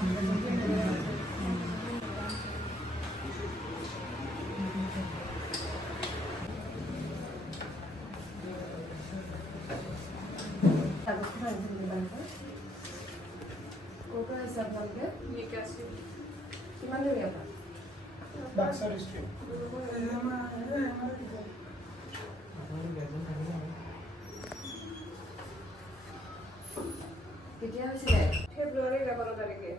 কিমান দেৰি এটা বাক্সা ডিস্ট্ৰিক্ট কেতিয়া হৈছিলে ফেব্ৰুৱাৰীৰ 11 তাৰিখে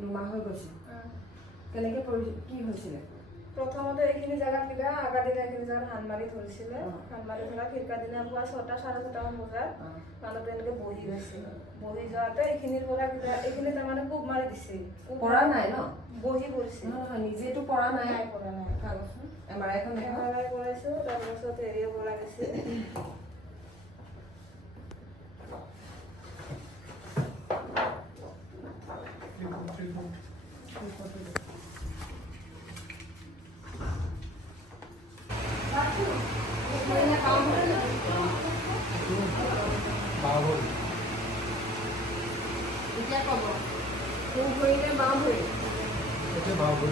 দুমাহ হৈ গৈছে কেনেকে কি হৈছিলে প্ৰথমতে এইখিনি জেগাত কিবা আগা দিনা এইখিনি জেগাত হান মাৰি ধৰিছিলে হান মাৰি ধৰা ফিৰকা দিনা পুৱা 6টা 6:30 মান বজাত মানুহটো এনেকে বহি গৈছিল বহি যোৱাতে এইখিনিৰ পৰা কিবা এইখিনি তাৰমানে কোব মাৰি দিছিল পৰা নাই ন বহি পৰিছিল নিজেতো পৰা নাই পৰা নাই কাগজখন এমআৰআই খন দেখা এমআৰআই কৰাইছো তাৰপিছত হেৰিও কৰা গৈছিল এতিয়া ক'ব কোন ভৰিনে বাওঁ ভৰি এটা বাবু